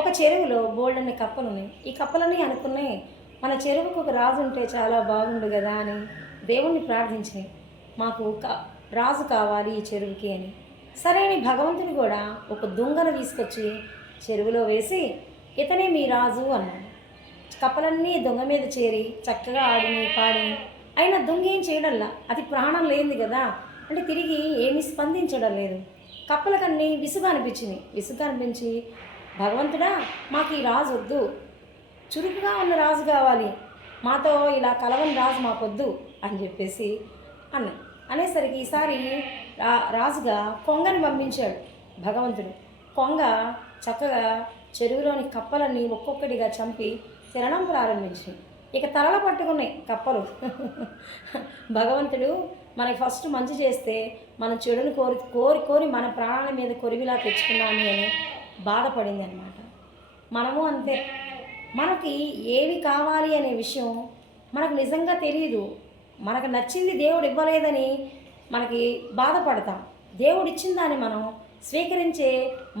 ఒక చెరువులో బోల్డన్ని కప్పలున్నాయి. ఈ కప్పలన్నీ అనుకున్నాయి, మన చెరువుకు ఒక రాజు ఉంటే చాలా బాగుండు గదా అని దేవుణ్ణి ప్రార్థించినాయి. మాకు రాజు కావాలి ఈ చెరువుకి అని. సరే అని భగవంతుడు కూడా ఒక దుంగను తీసుకొచ్చి చెరువులో వేసి, ఇతనే మీ రాజు అన్నాడు. కప్పలన్నీ దొంగ మీద చేరి చక్కగా ఆడిని పాడిని. అయినా దొంగ ఏం చేయడంలా, అది ప్రాణం లేనిది కదా, అంటే తిరిగి ఏమీ స్పందించడం లేదు. కప్పలకన్నీ విసుగు అనిపించి, భగవంతుడా మాకు ఈ రాజు వద్దు, చురుకుగా ఉన్న రాజు కావాలి, మాతో ఇలా కలవని రాజు మాకొద్దు అని చెప్పేసి అన్నాడు. అనేసరికి ఈసారి రాజుగా కొంగని పంపించాడు భగవంతుడు. కొంగ చక్కగా చెరువులోని కప్పలన్నీ ఒక్కొక్కటిగా చంపి తినడం ప్రారంభించింది. ఇక తలలు పట్టుకున్నాయి కప్పలు. భగవంతుడు మనకి ఫస్ట్ మంచి చేస్తే మనం చెడుని కోరి మన ప్రాణాల మీద కొరివిలా తెచ్చుకున్నాము అని బాధపడింది అనమాట. మనము అంతే, మనకి ఏవి కావాలి అనే విషయం మనకు నిజంగా తెలియదు. మనకు నచ్చింది దేవుడు ఇవ్వలేదని మనకి బాధపడతాం. దేవుడు ఇచ్చిన దాన్ని మనం స్వీకరించే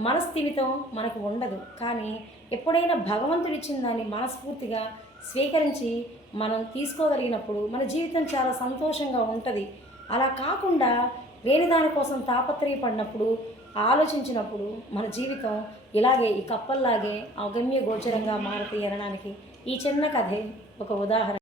మనస్థిమితం మనకు ఉండదు. కానీ ఎప్పుడైనా భగవంతుడు ఇచ్చిన దాన్ని మనస్ఫూర్తిగా స్వీకరించి మనం తీసుకోగలిగినప్పుడు మన జీవితం చాలా సంతోషంగా ఉంటుంది. అలా కాకుండా లేని దానికోసం తాపత్రయపడినప్పుడు, ఆలోచించినప్పుడు మన జీవితం ఇలాగే ఈ కప్పల్లాగే అగమ్య గోచరంగా మారుతాయి అనడానికి ఈ చిన్న కథే ఒక ఉదాహరణ.